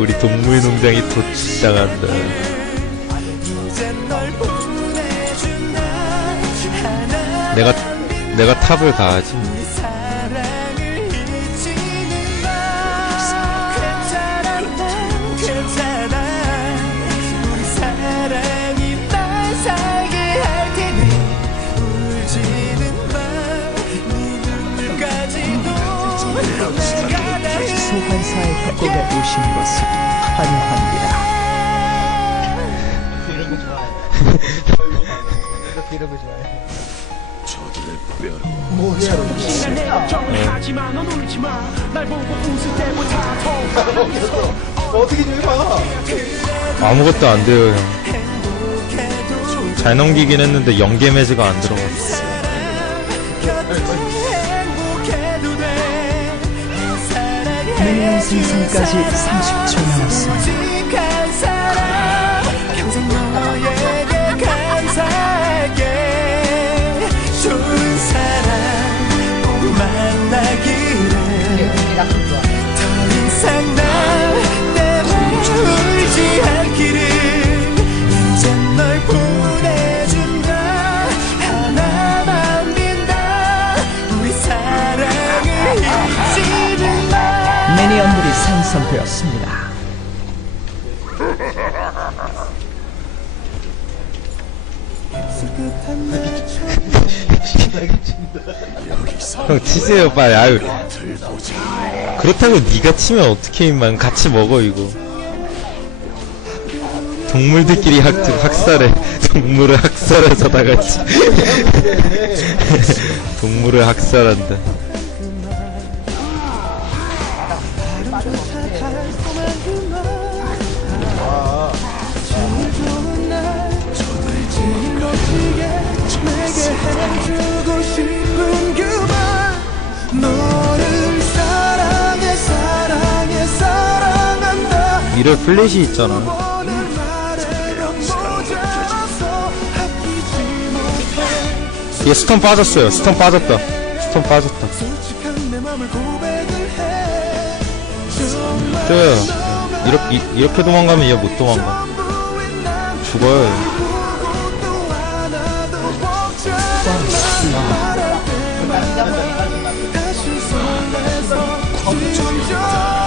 우리 동물 농장이 도착한다. 내가 내가 탑을 가야지. 협곡에 오신 것을 환영합니다. 하지마 넌 울지마 날 보고 웃을 때보다 더 아무것도 안 돼요, 형. 잘 넘기긴 했는데 연계 매즈가 안 들어갔어. 미니언 생성까지 30초 남았습니다. 생성되었습니다. 형 치세요 빨리. 아유. 그렇다고 네가 치면 어떻게 임만 같이 먹어 이거. 동물들끼리 학, 학살해. 동물을 학살해서 다 같이. 동물을 학살한다. 이럴 플래시 있잖아. 얘 스톤 빠졌어요. 스톤 빠졌다. 스톤 빠졌다. 저 이렇게 이- 이렇게 도망가면 얘 못 도망가. 죽어요. 얘.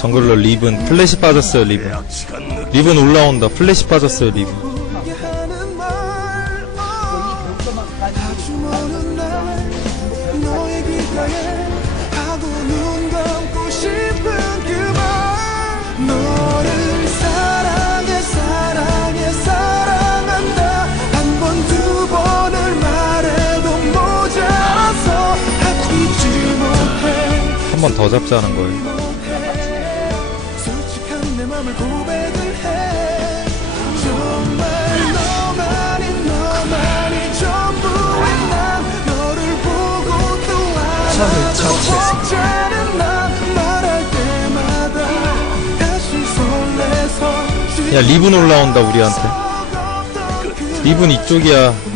정글러 리븐 플래시 빠졌어요 리븐. 리븐 올라온다. 플래시 빠졌어요 리븐. 한 번 더 잡자는 거예요. 맘을 고백을 해 정말 너만이 너만이 전부인 난 너를 보고 또 처치했습니다. 벅차는 난 말할 때마다 다시 설레서 야 리븐 올라온다 우리한테. 리븐 이쪽이야.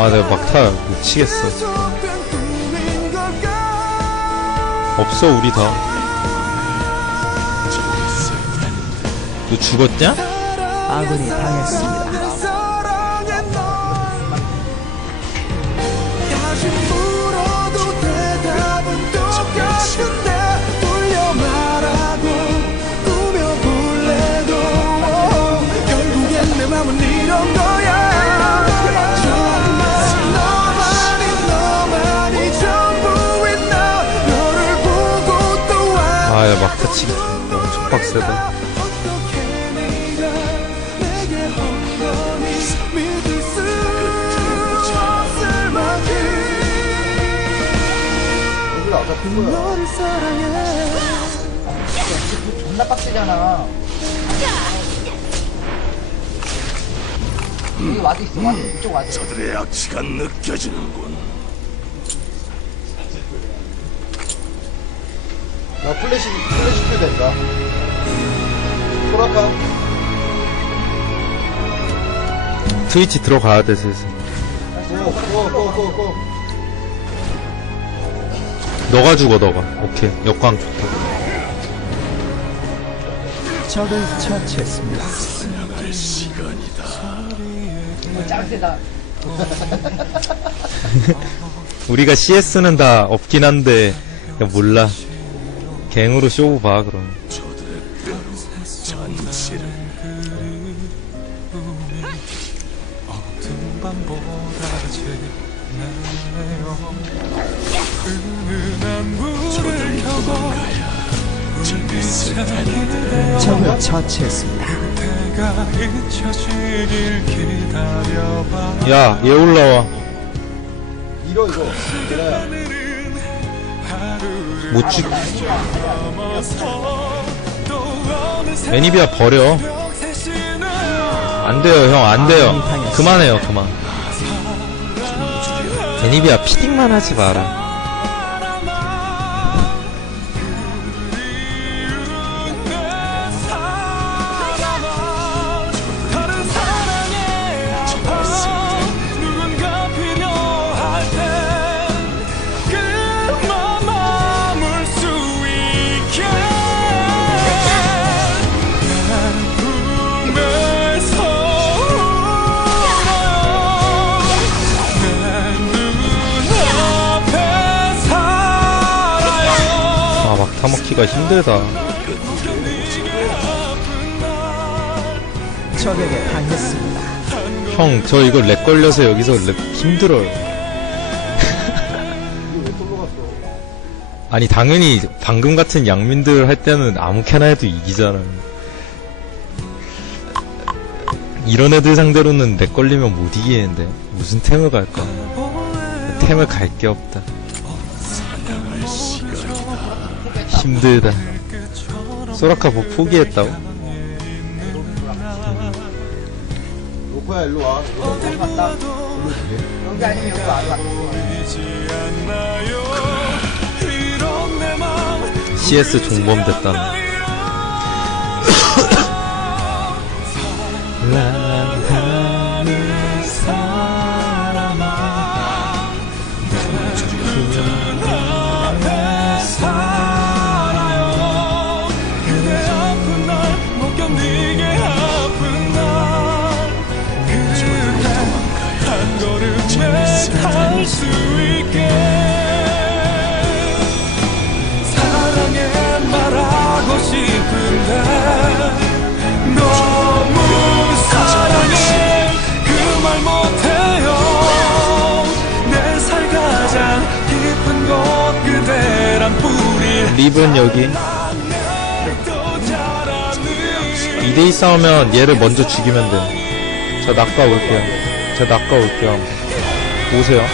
아 내가 막타 미치겠어. 없어 우리 다. 너 죽었냐? 아군이 당했습니다. 만큼 너를 사랑해 존나 빡세잖아. 여기 와드 있어 와드 이쪽 와드 저들의 악취가 느껴지는군. 나 플래시 플래시 표 된다 소라카 트위치 들어가야 돼 슬슬. 고고고고고. 너가 죽어 너가. 오케이. 역광 좋다. 적을 처치했습니다. 할 시간이다. 이거 짤때다 우리가 CS는 다 없긴 한데 야, 몰라. 갱으로 쇼부 봐 그럼 처치했습니다. 야 얘 올라와. 이거 이거. 못 죽... 애니비아 버려. 안 돼요 형 안 돼요. 그만해요 그만. 애니비아 피딩만 하지 마라 타 먹기가 힘들다. 적에게 당했습니다. 형 저 이거 렉 걸려서 여기서 렉 힘들어요. 아니 당연히 방금 같은 양민들 할 때는 아무 캐나 해도 이기잖아요. 이런 애들 상대로는 렉 걸리면 못 이기는데 무슨 템을 갈까? 템을 갈 게 없다 힘들다 소라카 뭐 포기했다고? 로코야 일로 와 여기 왔다 여기 아니면 여기 내 맘. CS 종범 됐다 립은 여기 또 자라는 2대2 싸우면 얘를 먼저 죽이면 돼. 저 낚아 올게요. 저 낚아 올게요. 오세요.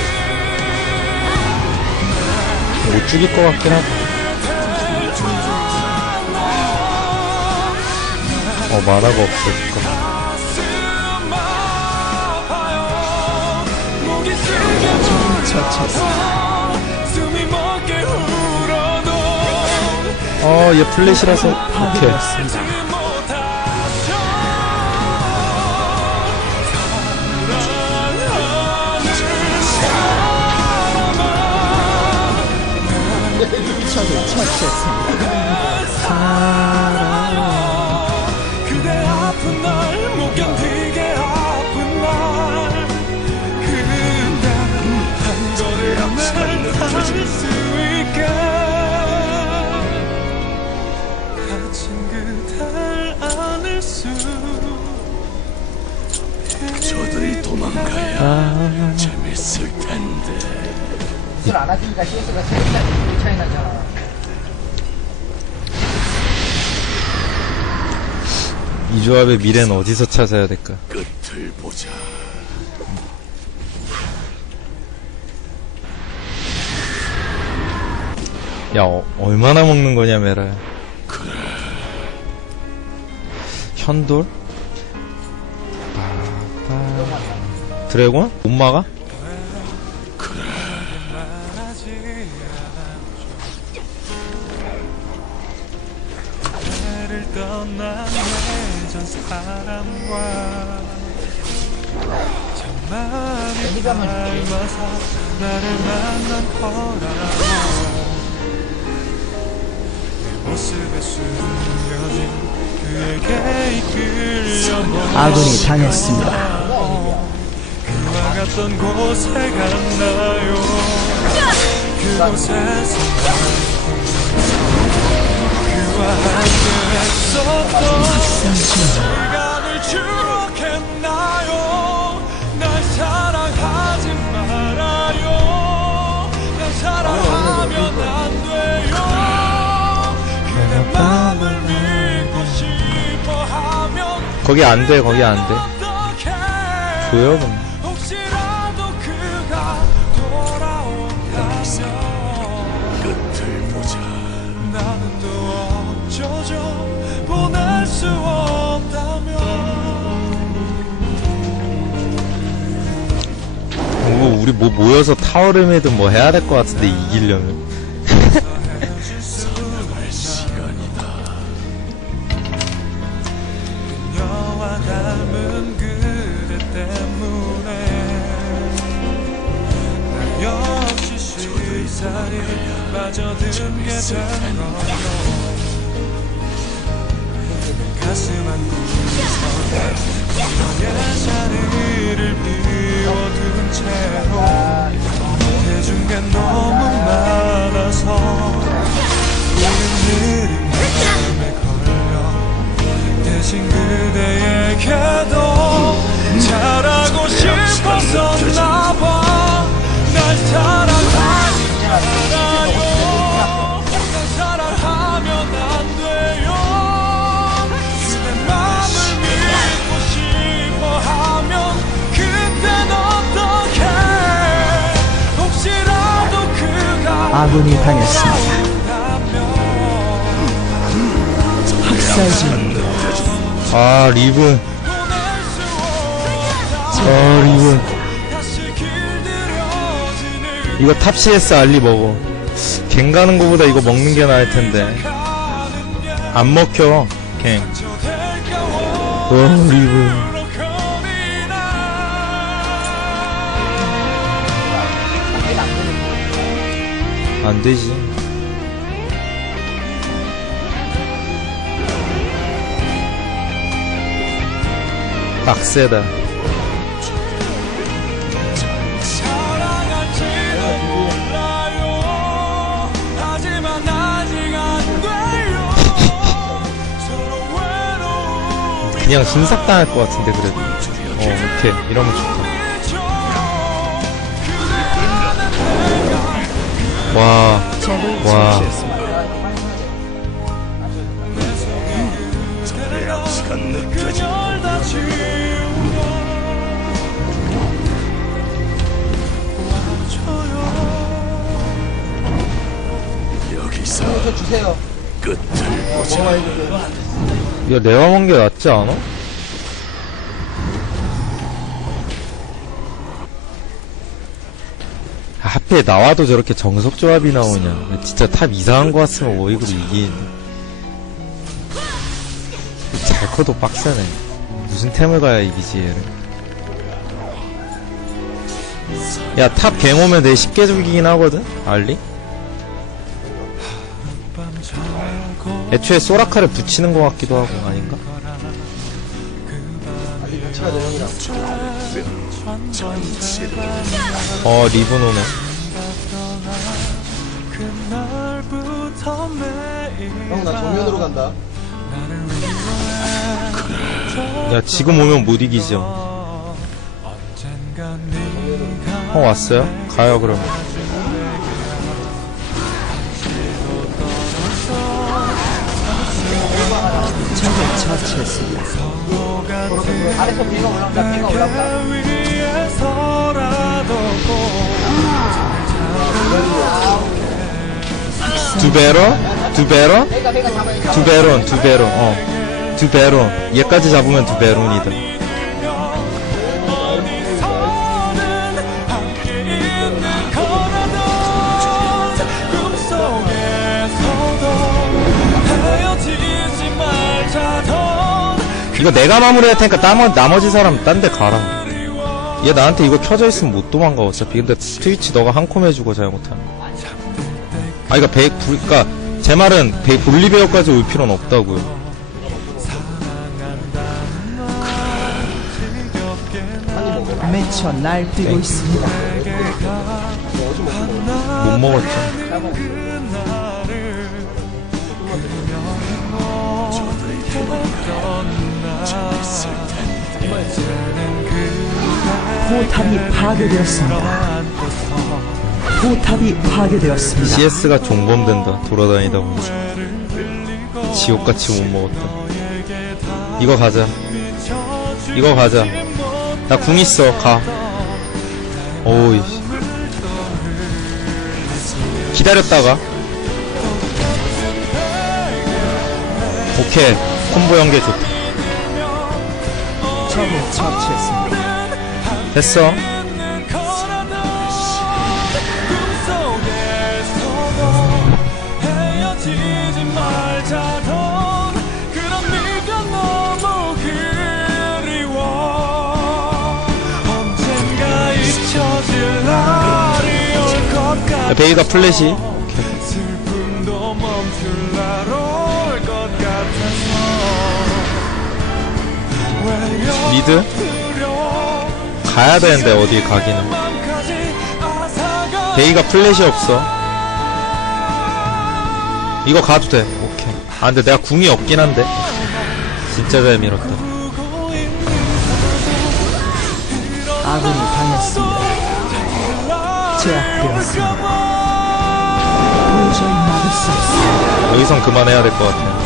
못 죽일 것 같긴 하다. 어, 만화가 없으니까. 목이 쓰 어, 얘 플래시라서. 오케이. 저들이 도망가야 재밌을 텐데. 수술 안 하시니까 CS가 3살 차이 나잖아 이 조합의 미래는 어디서 찾아야 될까? 끝을 보자. 야, 어, 얼마나 먹는 거냐, 메라야. 그래. 현돌? 드래곤? 못 막아? 아군이 당했습니다. 같던 곳에 갔나요? 그곳에서 그와 함께 했었던 시간을 추억했나요? 날 사랑하지 말아요. 날 사랑하면 안 돼요. 그대 맘을 믿고 싶어 하면 거기 안 돼, 거기 안 돼. 어떡해? 줘요, 그럼. 우리 뭐 모여서 타워름에도 뭐 해야 될 것 같은데, 이기려면. 빠져든 게된 가슴 한구석에 그녀의 자리를 채로 게 너무 많아서 느린 마음에 걸려 대신 그대에게도 잘하고 싶어서 나봐. 날 사랑 아군이 당했습니다. 학살 중입니다. 아, 리븐. 아, 리븐. 이거 탑 CS 알리 먹어. 갱 가는 거보다 이거 먹는 게 나을 텐데. 안 먹혀, 갱. 어, 리븐. 안 되지. 빡세다. 그냥 순삭당할 것 같은데, 그래도. 어, 오케이. 이러면 좋다. 와, 와. 여기서. 끝을 보자. 야, 내가 먹은 게 낫지 않아? 아, 하필 나와도 저렇게 정석 조합이 나오냐. 진짜 탑 이상한 거 같으면 워익으로 이기는데. 잘 커도 빡세네. 무슨 템을 가야 이기지, 얘를. 야, 탑 갱 오면 내 쉽게 죽이긴 하거든? 알리? 애초에 소라카를 붙이는 것 같기도 하고, 아닌가? 어, 리븐 오네. 그날부터 매일 형, 나 정면으로 간다. 야, 지금 오면 못 이기죠. 형 왔어요? 가요, 그럼. 적을 처치했습니다. 두 배로? 두 배로? 두 배론, 두 배론, 어. 두 배론. 얘까지 잡으면 두 배론이다. 이거 내가 마무리할 테니까 나머, 나머지 사람 딴 데 가라. 얘 나한테 이거 켜져 있으면 못 도망가 어차피. 근데 트위치 너가 한콤 해주고 잘못하면. 아, 이거 베, 불, 그니까, 제 말은 베, 볼리베어까지 올 필요는 없다고요. 미쳐 날뛰고 있습니다. 못 먹었죠. 포탑이 파괴되었습니다. 포탑이 파괴되었습니다. CS가 종범된다. 돌아다니다 보면. 지옥같이 못 먹었다. 이거 가자. 이거 가자. 나 궁 있어. 가. 오이. 기다렸다가. 오케이. 콤보 연계 좋다. 적을 처치했습니다. 됐어. 헤어지지 말자 미드. 가야 되는데, 어디 가기는. 베이가 플래시 없어. 이거 가도 돼. 오케이. 아, 근데 내가 궁이 없긴 한데. 진짜 잘 밀었다. 아군이 당했습니다. 제압되었습니다. 도저히 막을 수 없습니다. 여기선 그만해야 될 것 같아. 고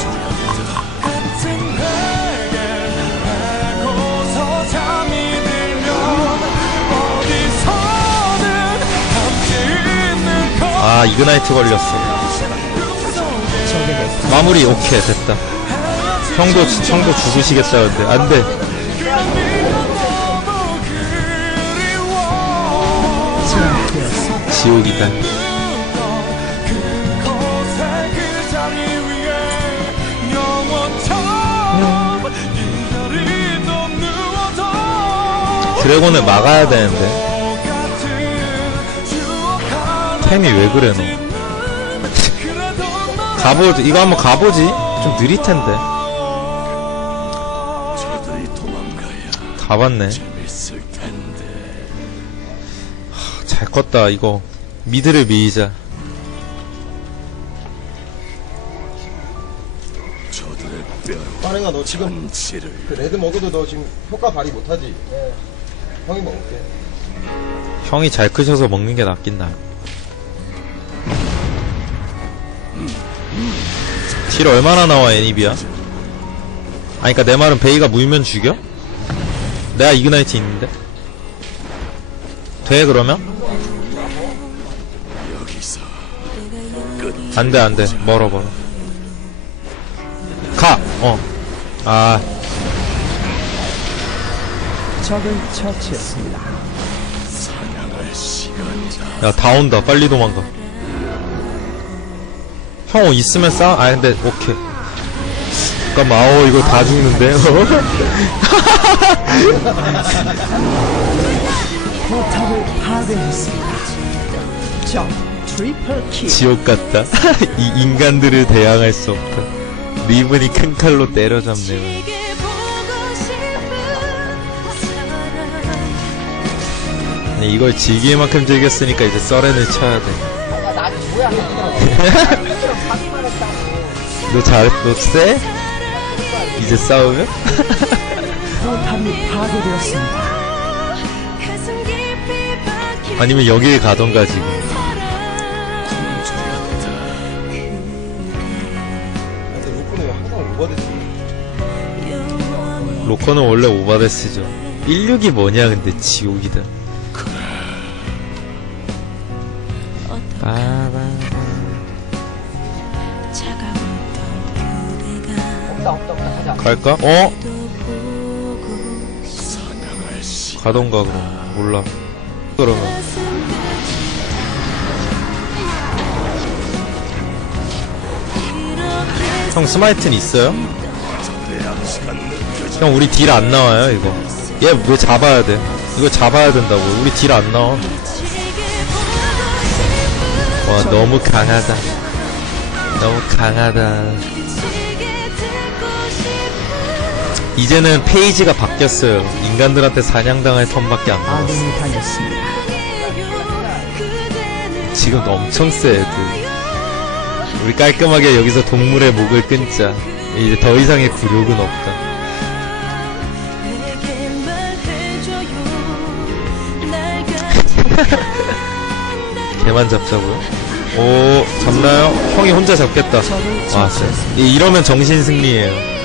아, 이그나이트 걸렸어. 마무리, 오케이, 됐다. 형도, 형도 죽으시겠다는데. 안 돼. 너무 그리워 제압되었습니다. 지옥이다. 드래곤을 막아야 되는데. 템이 왜 그래, 너. 가보지, 이거 한번 가보지? 좀 느릴 텐데. 저들이 도망가야 다 봤네. 재밌을 텐데. 잘 컸다, 이거. 미드를 미이자. 빠랭아 너 지금 그 레드 먹어도 너 지금 효과 발휘 못하지? 형이 먹을게 형이 잘 크셔서 먹는 게 낫긴 나. 딜 얼마나 나와 애니비야? 아니 그니까 내 말은 베이가 물면 죽여? 내가 이그나이트 있는데? 돼 그러면? 안돼 안돼 멀어 멀어 가! 어. 아 적을 처치했습니다. 야, 다 온다. 빨리 도망가. 형, 있으면 싸? 아, 근데, 오케이. 잠깐만, 아우, 이거 다 죽는데? 포탑을 파괴했습니다. 적 트리플 킬. 지옥 같다. 이 인간들을 대항할 수 없다. 리븐이 큰 칼로 때려잡네. 아니, 이걸 즐길 만큼 즐겼으니까 이제 썰렌을 쳐야 돼. 너 잘, 너 쎄? 이제 싸우면? 포탑이 파괴되었습니다. 아니면 여길 가던가, 지금. 로커는 원래 오바데스죠. 16이 뭐냐, 근데 지옥이다. 빠 갈까? 어? 가던가, 그럼. 몰라. 그러면. 형 스마이트는 있어요? 형 우리 딜 안 나와요 이거 얘 왜 잡아야 돼 이거 잡아야 된다고 우리 딜 안 나와 와 너무 강하다 너무 강하다 이제는 페이지가 바뀌었어요. 인간들한테 사냥당할 턴밖에 안 남았어 아군이 당했습니다. 지금 엄청 세 애들. 우리 깔끔하게 여기서 동물의 목을 끊자. 이제 더 이상의 굴욕은 없다. 걔만 잡자고요? 오 잡나요? 형이 혼자 잡겠다. 와 진짜 이- 이러면 정신 승리예요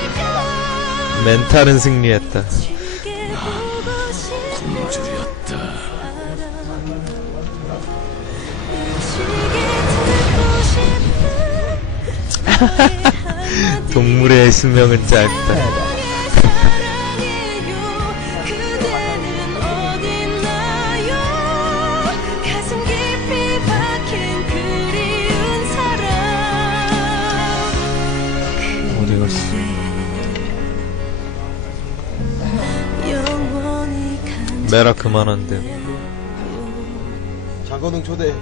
멘탈은 승리했다. 동물의 수명은 짧다 메라 그만한데 장건웅 초대.